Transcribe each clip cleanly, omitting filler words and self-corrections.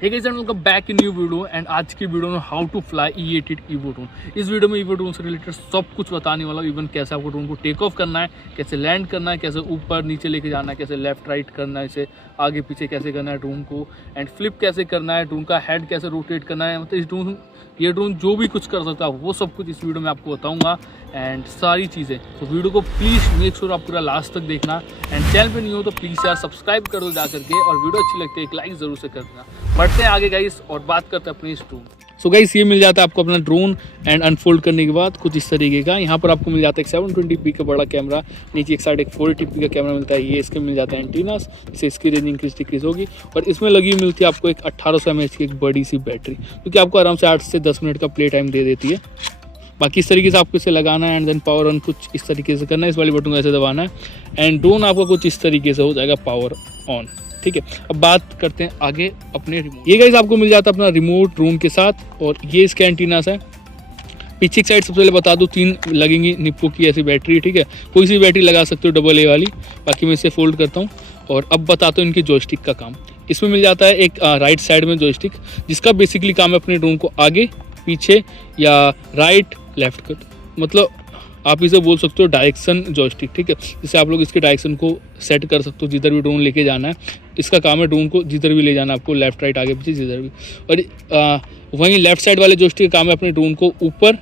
Hey guys and welcome back in new video. And आज की video में how to fly E-8 evo drone. इस video में evo drone से related सब कुछ बताने वाला हूँ। इवन कैसे आपको ड्रोन को टेक ऑफ करना है, कैसे लैंड करना है, कैसे ऊपर नीचे लेके जाना है, कैसे लेफ्ट राइट करना है, इसे आगे पीछे कैसे करना है ड्रोन को, एंड फ्लिप कैसे करना है, ड्रोन का हेड कैसे रोटेट करना है। मतलब ये ड्रोन जो भी कुछ कर सकता है वो सब कुछ इस वीडियो में आपको बताऊंगा एंड सारी चीज़ें। तो वीडियो को प्लीज़ मेक श्योर आप पूरा लास्ट तक देखना। एंड चैनल पे नहीं हो तो प्लीज़ यार सब्सक्राइब कर दो जा करके, और वीडियो अच्छी लगती है एक लाइक ज़रूर से कर देना। बढ़ते हैं आगे गाइस और बात करते हैं अपने इस ड्रोन। सो गाइस ये मिल जाता है आपको अपना ड्रोन एंड अनफोल्ड करने के बाद कुछ इस तरीके का। यहाँ पर आपको मिल जाता है एक 720p का बड़ा कैमरा, नीचे एक साइड एक 480p का कैमरा मिलता है। ये इसके मिल जाता है एंटीनास, इससे इसकी रेंज इंक्रीज डिक्रीज होगी। और इसमें लगी मिलती है आपको एक 1800 mAh की एक बड़ी सी बैटरी, क्योंकि आपको आराम से 8 से 10 मिनट का प्ले टाइम दे देती है। बाकी इस तरीके से आपको इसे लगाना है एंड देन पावर ऑन कुछ इस तरीके से करना है। इस वाली बटन को ऐसे दबाना है एंड ड्रोन आपका कुछ इस तरीके से हो जाएगा पावर ऑन। ठीक है, अब बात करते हैं आगे अपने रिमोट। ये गाइस आपको मिल जाता है अपना रिमोट ड्रोन के साथ, और ये इसका एंटीनास है। पीछे की साइड सबसे पहले बता दूं 3 लगेंगी निप्पो की ऐसी बैटरी। ठीक है, कोई सी बैटरी लगा सकते हो AA वाली। बाकी मैं इसे फोल्ड करता हूँ और अब बताता हूँ इनकी जॉयस्टिक का काम। इसमें मिल जाता है एक राइट साइड में जॉयस्टिक, जिसका बेसिकली काम है अपने ड्रोन को आगे पीछे या राइट लेफ्ट कर, मतलब आप इसे बोल सकते हो डायरेक्शन जॉयस्टिक। ठीक है, जिससे आप लोग इसके डायरेक्शन को सेट कर सकते हो जिधर भी ड्रोन लेके जाना है। इसका काम है ड्रोन को जिधर भी ले जाना है आपको, लेफ्ट राइट आगे पीछे जिधर भी। और वहीं लेफ्ट साइड वाले जॉयस्टिक का काम है अपने ड्रोन को ऊपर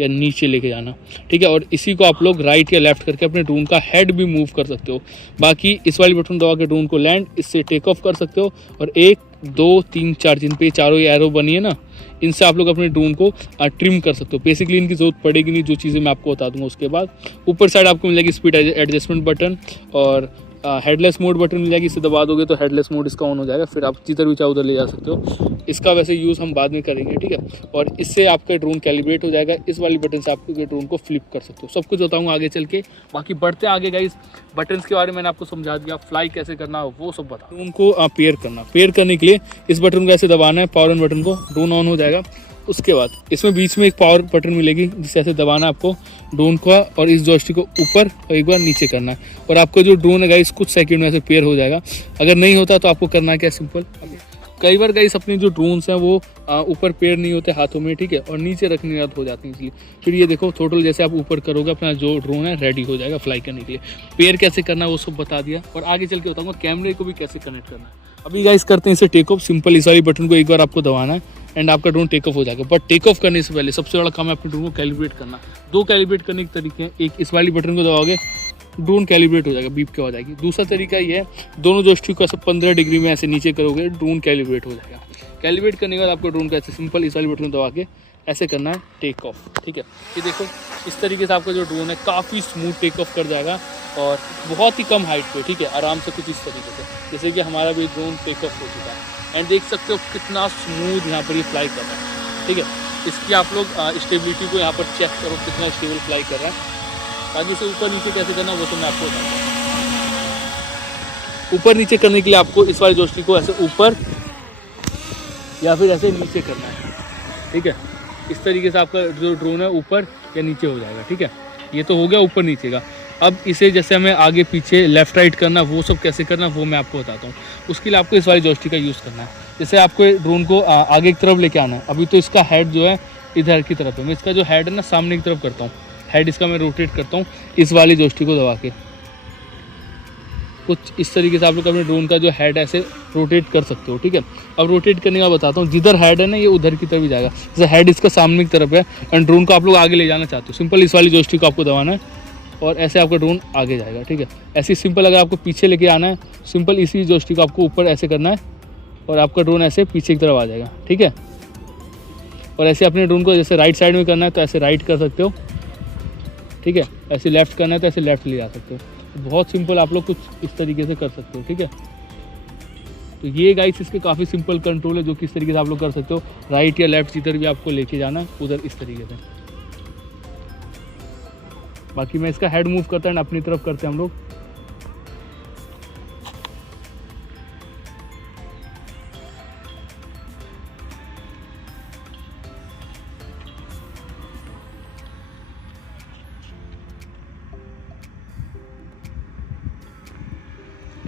या नीचे लेके जाना। ठीक है, और इसी को आप लोग राइट या लेफ्ट करके अपने ड्रोन का हेड भी मूव कर सकते हो। बाकी इस वाली बटन दबा के ड्रोन को लैंड, इससे टेक ऑफ कर सकते हो। और 1 2 3 4 जिन पे चारों ये एरो बनी है ना, इनसे आप लोग अपने ड्रोन को ट्रिम कर सकते हो। बेसिकली इनकी जरूरत पड़ेगी नहीं, जो चीज़ें मैं आपको बता दूंगा उसके बाद। ऊपर साइड आपको मिलेगी स्पीड एडजस्टमेंट बटन, और हेडलेस मोड बटन मिल जाएगी। इसे दबा दोगे तो हेडलेस मोड इसका ऑन हो जाएगा, फिर आप जिधर भी चाहो उधर ले जा सकते हो। इसका वैसे यूज़ हम बाद में करेंगे। ठीक है, और इससे आपका ड्रोन कैलिब्रेट हो जाएगा। इस वाली बटन से आप ड्रोन को फ्लिप कर सकते हो। सब कुछ बताऊंगा आगे चल के। बाकी बढ़ते आगे गाइस, बटन्स के बारे में मैंने आपको समझा दिया, फ्लाई कैसे करना है वो सब बता। ड्रोन को पेयर करना, पेयर करने के लिए इस बटन को ऐसे दबाना है, पावर ऑन बटन को, ड्रोन ऑन हो जाएगा। उसके बाद इसमें बीच में एक पावर बटन मिलेगी, जिसे ऐसे दबाना है आपको ड्रोन को, और इस जॉयस्टिक को ऊपर और एक बार नीचे करना है, और आपका जो ड्रोन है गाइस कुछ सेकंड में ऐसे पेयर हो जाएगा। अगर नहीं होता तो आपको करना है क्या, सिंपल। कई बार गाइस अपने जो ड्रोन्स हैं वो ऊपर पेयर नहीं होते हाथों में, ठीक है, और नीचे रखने याद हो जाते हैं। इसलिए फिर ये देखो टोटल जैसे आप ऊपर करोगे अपना जो ड्रोन है रेडी हो जाएगा फ्लाई करने के लिए। पेयर कैसे करना है वो सब बता दिया, और आगे चल के बताऊंगा कैमरे को भी कैसे कनेक्ट करना है। अभी गाइस करते हैं इसे टेक ऑफ। सिंपल इस वाली बटन को एक बार आपको दबाना है एंड आपका ड्रोन टेक ऑफ हो जाएगा। बट टेक ऑफ करने से पहले सबसे बड़ा काम है अपने ड्रोन को कैलिब्रेट करना। 2 कैलिब्रेट करने के तरीके हैं। एक, इस वाली बटन को दबाओगे ड्रोन कैलिब्रेट हो जाएगा, बीप के हो जाएगी। दूसरा तरीका ये है, दोनों जॉयस्टिक को ऐसे 15 डिग्री में ऐसे नीचे करोगे, ड्रोन कैलिब्रेट हो जाएगा। कैलिब्रेट करने के बाद आपको ड्रोन का ऐसे सिंपल इस वाली बटन दबा के ऐसे करना है टेक ऑफ। ठीक है, ये देखो इस तरीके से आपका जो ड्रोन है काफ़ी स्मूथ टेक ऑफ कर जाएगा, और बहुत ही कम हाइट पे। ठीक है, आराम से कुछ इस तरीके से, जैसे कि हमारा भी ड्रोन टेक ऑफ हो चुका है। एंड देख सकते हो कितना स्मूथ यहाँ पर ये फ्लाई कर रहा है। ठीक है, इसकी आप लोग स्टेबिलिटी को यहाँ पर चेक करो, कितना स्टेबल फ्लाई कर रहा है। ताकि इसे ऊपर नीचे कैसे करना वो तो मैं आपको बताऊँगा। ऊपर नीचे करने के लिए आपको इस वाले जॉयस्टिक को ऐसे ऊपर या फिर ऐसे नीचे करना है। ठीक है, इस तरीके से आपका जो ड्रोन है ऊपर या नीचे हो जाएगा। ठीक है, ये तो हो गया ऊपर नीचे का। अब इसे जैसे हमें आगे पीछे लेफ्ट राइट करना, वो सब कैसे करना वो मैं आपको बताता हूँ। उसके लिए आपको इस वाली जॉयस्टिक का यूज़ करना है। जैसे आपको ड्रोन को आगे की तरफ लेके आना है। अभी तो इसका हेड जो है इधर की तरफ है, मैं इसका जो हेड है ना सामने की तरफ करता हूँ। हेड इसका मैं रोटेट करता हूँ इस वाली जॉयस्टिक को दबा के। कुछ इस तरीके से आप लोग अपने ड्रोन का जो हेड ऐसे रोटेट कर सकते हो। ठीक है, अब रोटेट करने का बताता हूँ। जिधर हेड है ना ये उधर की तरफ ही जाएगा। जैसे हेड इसका सामने की तरफ है एंड ड्रोन को आप लोग आगे ले जाना चाहते हो, सिंपल इस वाली जॉयस्टिक को आपको दबाना है और ऐसे आपका ड्रोन आगे जाएगा। ठीक है, ऐसे सिंपल। अगर आपको पीछे लेके आना है, सिंपल इसी जॉयस्टिक को आपको ऊपर ऐसे करना है और आपका ड्रोन ऐसे पीछे की तरफ आ जाएगा। ठीक है, और ऐसे अपने ड्रोन को जैसे राइट साइड में करना है तो ऐसे राइट कर सकते हो। ठीक है, ऐसे लेफ्ट करना है तो ऐसे लेफ्ट ले जा सकते हो। बहुत सिंपल, आप लोग कुछ इस तरीके से कर सकते हो। ठीक है, तो ये गाइस इसके काफ़ी सिंपल कंट्रोल है जो किस तरीके से आप लोग कर सकते हो। राइट या लेफ्ट जिधर भी आपको लेके जाना है उधर इस तरीके से। बाकी मैं इसका हेड मूव करता है अपनी तरफ करते हैं हम लोग।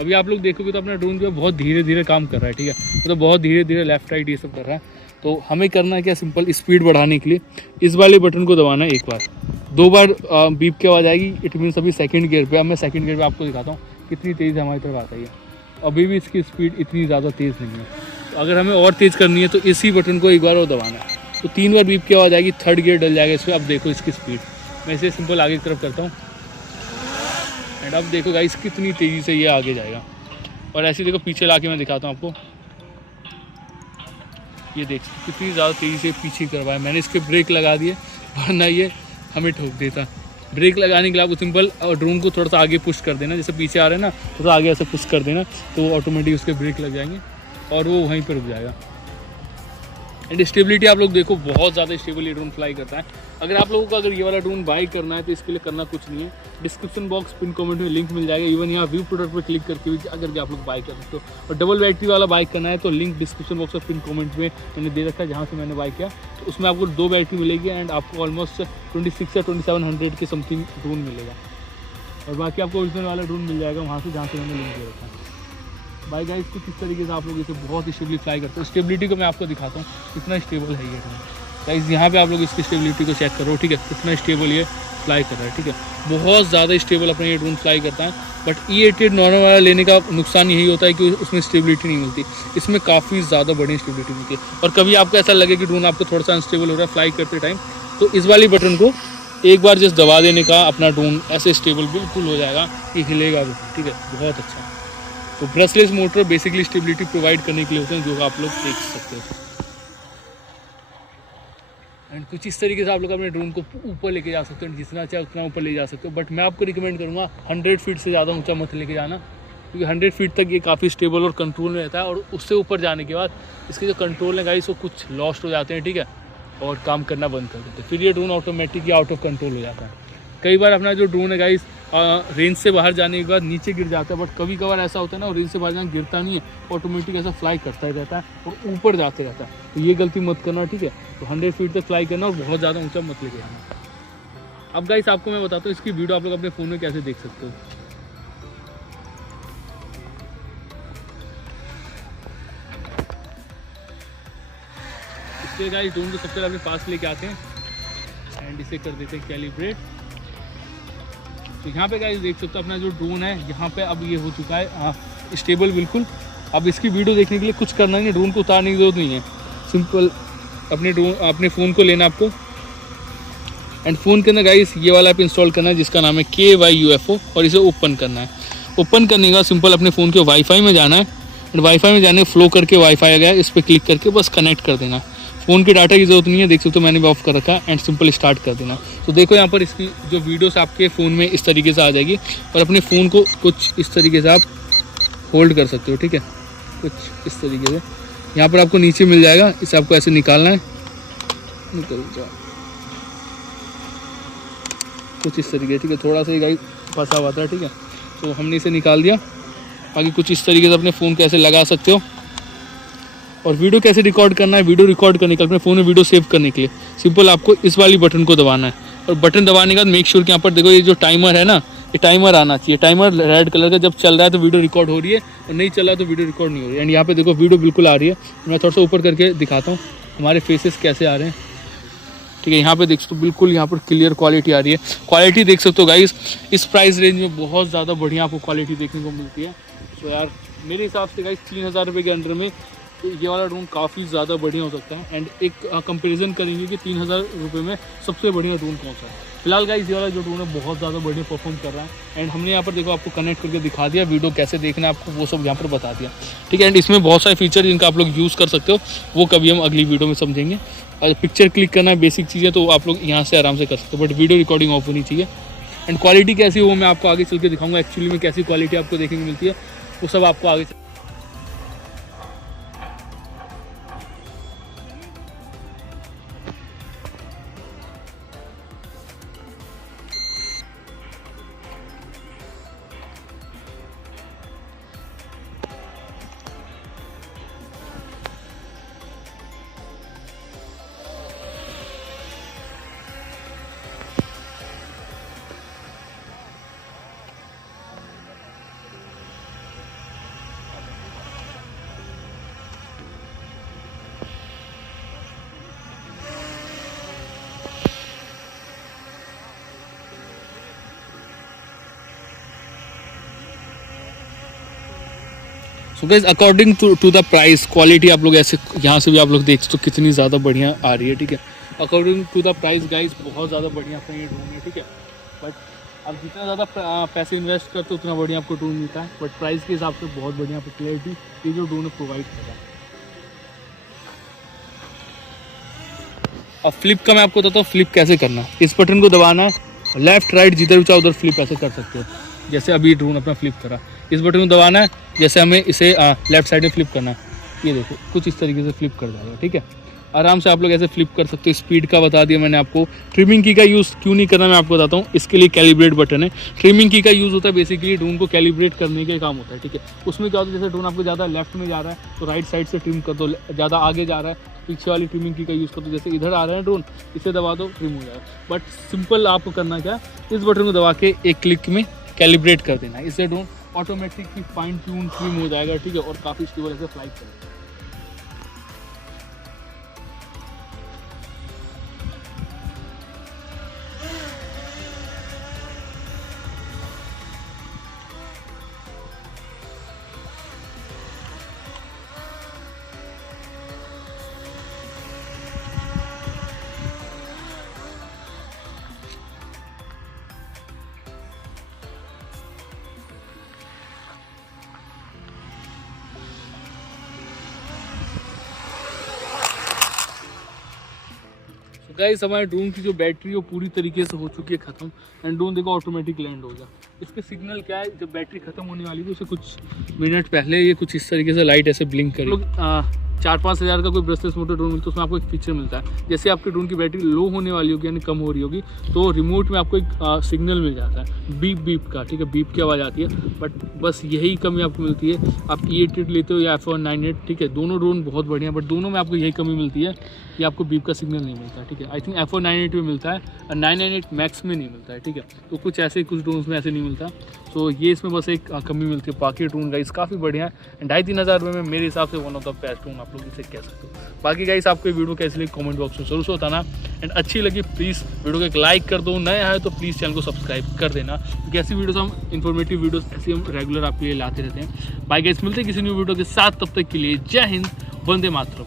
अभी आप लोग देखोगे तो अपना ड्रोन जो है बहुत धीरे धीरे काम कर रहा है, ठीक है, मतलब बहुत धीरे धीरे लेफ्ट राइट ये सब कर रहा है। तो हमें करना है क्या, सिंपल स्पीड बढ़ाने के लिए इस वाले बटन को दबाना है एक बार, 2 बार बीप की आवाज़ आएगी, इट मीन्स अभी सेकंड गियर पे। अब मैं सेकंड गियर पे आपको दिखाता हूँ कितनी तेज़ हमारी तरफ आता है। अभी भी इसकी स्पीड इतनी ज़्यादा तेज़ नहीं है। तो अगर हमें और तेज़ करनी है तो इसी बटन को एक बार और दबाना है, तो 3 बार बीप की आवाज़ आएगी, थर्ड गियर डल जाएगा इस पर। अब देखो इसकी स्पीड, मैं इसे सिंपल आगे की तरफ करता हूँ एंड अब देखो गाइस कितनी तेज़ी से ये आगे जाएगा। और ऐसे देखो पीछे ला के मैं दिखाता हूँ आपको, ये देख कितनी ज़्यादा तेज़ी से पीछे करवाया मैंने। इसके ब्रेक लगा दिए वरना ये हमें ठोक देता। ब्रेक लगाने के लिए आपको सिंपल ड्रोन को थोड़ा सा आगे पुश कर देना, जैसे पीछे आ रहे हैं ना, थोड़ा आगे ऐसे पुश कर देना तो ऑटोमेटिक उसके ब्रेक लग जाएंगे और वो वहीं पर रुक जाएगा। एंड स्टेबिलिटी आप लोग देखो बहुत ज़्यादा स्टेबल ये ड्रोन फ्लाई करता है। अगर आप लोगों को अगर ये वाला ड्रोन बाई करना है तो इसके लिए करना कुछ नहीं है, डिस्क्रिप्शन बॉक्स पिन कमेंट में लिंक मिल जाएगा। इवन यहाँ व्यू प्रोडक्ट पर क्लिक करके भी अगर भी आप लोग बाई कर सकते हो। और डबल बैटरी वाला बाई करना है तो लिंक डिस्क्रिप्शन बॉक्स और पिन कमेंट में मैंने दे रखा है, जहाँ से मैंने बाई किया। तो उसमें आपको 2 बैटरी मिलेगी एंड आपको ऑलमोस्ट 26 या 2700 के समथिंग ड्रोन मिलेगा। और बाकी आपको ओरिजिनल वाला ड्रोन मिल जाएगा वहाँ से जहाँ से मैंने लिंक दे रखा है। बाई गाइस को किस तरीके से आप लोग इसे बहुत स्टेबली फ्लाई करते हो। स्टेबिलिटी को मैं आपको दिखाता हूँ कितना स्टेबल है ये ड्रोन। गाइस यहाँ पे आप लोग इसकी स्टेबिलिटी को चेक करो, ठीक है, कितना स्टेबल ये फ्लाई कर रहा है, ठीक है, बहुत ज़्यादा स्टेबल अपना ये ड्रोन फ्लाई करता है। बट E88 नॉर्मल वाला लेने का नुकसान यही होता है कि उसमें स्टेबिलिटी नहीं मिलती, इसमें काफ़ी ज़्यादा बड़ी स्टेबिलिटी मिलती है। और कभी आपको ऐसा लगे कि ड्रोन आपको थोड़ा सा अनस्टेबल हो रहा है फ्लाई करते टाइम, तो इस वाली बटन को एक बार जस्ट दबा देने का अपना ड्रोन ऐसे स्टेबल बिल्कुल हो जाएगा, ये हिलेगा भी, ठीक है, बहुत अच्छा। तो brushless motor basically stability provide करने के लिए होते हैं, जो आप लोग देख सकते हो। एंड कुछ इस तरीके से आप लोग अपने ड्रोन को ऊपर लेके जा सकते हो, जितना चाहे उतना ऊपर ले जा सकते हो। बट मैं आपको रिकमेंड करूँगा 100 फीट से ज़्यादा ऊंचा मत लेके जाना, क्योंकि 100 फीट तक ये काफ़ी स्टेबल और कंट्रोल में रहता है। और उससे ऊपर जाने के बाद इसके जो कंट्रोल है गाइस वो कुछ लॉस्ट हो जाते हैं, ठीक है, और काम करना बंद कर देते हैं। फिर ये ड्रोन ऑटोमेटिक या आउट ऑफ कंट्रोल हो जाता है। कई बार अपना जो ड्रोन है गाइस रेंज से बाहर जाने के बाद नीचे गिर जाता है, बट कभी कभार ऐसा होता है ना, रेंज से बाहर जाना गिरता नहीं है, ऑटोमेटिक ऐसा फ्लाई करता ही रहता है और ऊपर जाते रहता है। तो ये गलती मत करना, ठीक है। तो 100 फीट तक फ्लाई करना और बहुत ज़्यादा ऊंचा मत लेके जाना। अब गाइस आपको मैं बताता हूँ इसकी वीडियो आप लोग अपने फ़ोन में कैसे देख सकते हो। इसके गाइस ड्रोन को सबसे पहले पास लेके आते हैं एंड इसे कर देते हैं कैलिब्रेट। तो यहाँ पे गाइस देख सकते हो अपना जो ड्रोन है यहाँ पे अब ये हो चुका है स्टेबल बिल्कुल। अब इसकी वीडियो देखने के लिए कुछ करना नहीं है, ड्रोन को उतारने की जरूरत नहीं है। सिंपल अपने फ़ोन को लेना आपको एंड फ़ोन के अंदर गाइस ये वाला ऐप इंस्टॉल करना है जिसका नाम है KYUFO और इसे ओपन करना है। ओपन करने का सिंपल अपने फ़ोन के वाईफाई में जाना है एंड वाईफाई में जाने फ्लो करके वाईफाई आ गया, इस पर क्लिक करके बस कनेक्ट कर देना। फ़ोन के डाटा की ज़रूरत नहीं है, देख सकते हो मैंने भी ऑफ कर रखा एंड सिंपल स्टार्ट कर देना। तो देखो यहाँ पर इसकी जो वीडियोस आपके फ़ोन में इस तरीके से आ जाएगी और अपने फ़ोन को कुछ इस तरीके से आप होल्ड कर सकते हो, ठीक है, कुछ इस तरीके से। यहाँ पर आपको नीचे मिल जाएगा, इसे आपको ऐसे निकालना है, निकल जाओ कुछ इस तरीके, ठीक है, थोड़ा सा गाइस फंसा हुआ था, ठीक है, तो हमने इसे निकाल दिया। बाकी कुछ इस तरीके से अपने फ़ोन को ऐसे लगा सकते हो। और वीडियो कैसे रिकॉर्ड करना है, वीडियो रिकॉर्ड करने के लिए अपने फ़ोन में वीडियो सेव करने के लिए सिंपल आपको इस वाली बटन को दबाना है। और बटन दबाने के बाद मेक श्योर कि यहाँ पर देखो ये जो टाइमर है ना, ये टाइमर आना चाहिए। टाइमर रेड कलर का जब चल रहा है तो वीडियो रिकॉर्ड हो रही है, और नहीं चल रहा है तो वीडियो रिकॉर्ड नहीं हो रही है। एंड यहाँ पे देखो वीडियो बिल्कुल आ रही है। मैं थोड़ा सा ऊपर करके दिखाता हूँ हमारे फेसेस कैसे आ रहे हैं, ठीक है। यहाँ पे देख सकते हो बिल्कुल यहाँ पर क्लियर क्वालिटी आ रही है। क्वालिटी देख सकते हो गाइस, इस प्राइस रेंज में बहुत ज़्यादा बढ़िया आपको क्वालिटी देखने को मिलती है। तो यार मेरे हिसाब से गाइस 3000 रुपये के अंडर में तो ये वाला ड्रोन काफ़ी ज़्यादा बढ़िया हो सकता है। एंड एक कंपैरिजन करेंगे कि 3000 रुपये में सबसे बढ़िया ड्रोन कौन सा है। फिलहाल गाइस ये वाला जो ड्रोन है बहुत ज़्यादा बढ़िया परफॉर्म कर रहा है। एंड हमने यहाँ पर देखो आपको कनेक्ट करके दिखा दिया, वीडियो कैसे देखना है आपको वो सब यहाँ पर बता दिया, ठीक है। एंड इसमें बहुत सारे फीचर जिनका आप लोग यूज़ कर सकते हो, वो कभी हम अगली वीडियो में समझेंगे। और पिक्चर क्लिक करना है बेसिक चीज़ें तो आप लोग यहाँ से आराम से कर सकते हो, बट वीडियो रिकॉर्डिंग ऑफ होनी चाहिए। एंड क्वालिटी कैसी हो मैं आपको आगे चल के दिखाऊंगा, एक्चुअली में कैसी क्वालिटी आपको देखने को मिलती है वो सब आपको आगे so guys according to the price quality आप लोग ऐसे यहाँ से भी आप लोग देख सकते हो कितनी ज़्यादा बढ़िया आ रही है, ठीक है। According to the price guys बहुत ज़्यादा बढ़िया अपना ये ड्रोन है, ठीक है। बट आप जितना ज़्यादा पैसे इन्वेस्ट करते हो उतना बढ़िया आपको ड्रोन मिलता है, बट प्राइस के हिसाब से बहुत बढ़िया आपको क्लियरिटी ये जो ड्रोन प्रोवाइड कर रहा है। अब फ्लिप का मैं आपको बताता हूँ फ्लिप कैसे करना है। इस बटन को दबाना है, लेफ्ट राइट जिधर भी चाहो उधर फ्लिप ऐसे कर सकते हो, जैसे अभी ड्रोन अपना फ्लिप करा। इस बटन को दबाना है, जैसे हमें इसे लेफ्ट साइड में फ्लिप करना है, ये देखो कुछ इस तरीके से फ्लिप कर जाएगा, ठीक है। आराम से आप लोग ऐसे फ्लिप कर सकते हो। स्पीड का बता दिया मैंने आपको। ट्रिमिंग की का यूज़ क्यों नहीं करना मैं आपको बताता हूँ। इसके लिए कैलिब्रेट बटन है। ट्रिमिंग की का यूज़ होता है बेसिकली ड्रोन को कैलिब्रेट करने के काम होता है, ठीक है। उसमें क्या होता है, जैसे ड्रोन आपको ज़्यादा लेफ्ट में जा रहा है तो राइट साइड से ट्रिम कर दो, ज़्यादा आगे जा रहा है पीछे वाली ट्रिमिंग की का यूज़ कर दो। जैसे इधर आ रहा है ड्रोन, इसे दबा दो ट्रिम हो जाएगा। बट सिंपल आपको करना क्या, इस बटन को दबा के एक क्लिक में कैलिब्रेट कर देना है। इससे drone automatically fine tune trim हो जाएगा, ठीक है, और काफ़ी स्टेबल ऐसे फ्लाइट करेगा। गाइस हमारे ड्रोन की जो बैटरी है वो पूरी तरीके से हो चुकी है ख़त्म, एंड ड्रोन देखो ऑटोमेटिक लैंड हो गया। इसके सिग्नल क्या है, जब बैटरी ख़त्म होने वाली थी उससे कुछ मिनट पहले ये कुछ इस तरीके से लाइट ऐसे ब्लिंक करी। लोग 4-5 हज़ार का कोई ब्रशलेस मोटर ड्रोन मिलता है, उसमें आपको एक फीचर मिलता है, जैसे आपके ड्रोन की बैटरी लो होने वाली होगी यानी कम हो रही होगी तो रिमोट में आपको एक सिग्नल मिल जाता है बीप बीप का, ठीक है, बीप की आवाज़ आती है। बट बस यही कमी आपको मिलती है। आप E8 लेते हो या F198, ठीक है, दोनों ड्रोन बहुत बढ़िया, बट दोनों में आपको यही कमी मिलती है कि आपको बीप का सिग्नल नहीं मिलता है, ठीक है। आई थिंक F198 में मिलता है और 998 मैक्स में नहीं मिलता है, ठीक है। तो कुछ ऐसे कुछ ड्रोन्स में ऐसे नहीं मिलता, तो ये इसमें बस एक कमी मिलती है। बाकी ड्रोन गाइस काफ़ी बढ़िया है, 2,500-3,000 रुपये में मेरे हिसाब से one of the best drone आप लोग इसे कह सकते हो। बाकी गाइस आपको ये वीडियो कैसी लगी कमेंट बॉक्स में जरूर से बताना, एंड अच्छी लगी प्लीज़ वीडियो को एक लाइक कर दो, नए आए तो प्लीज़ चैनल को सब्सक्राइब कर देना, क्योंकि ऐसी वीडियोस हम इन्फॉर्मेटिव वीडियोस ऐसी हम रेगुलर आपके लिए लाते रहते हैं। बाकी गाइस मिलते हैं किसी न्यू वीडियो के साथ, तब तक के लिए जय हिंद, वंदे मातरम।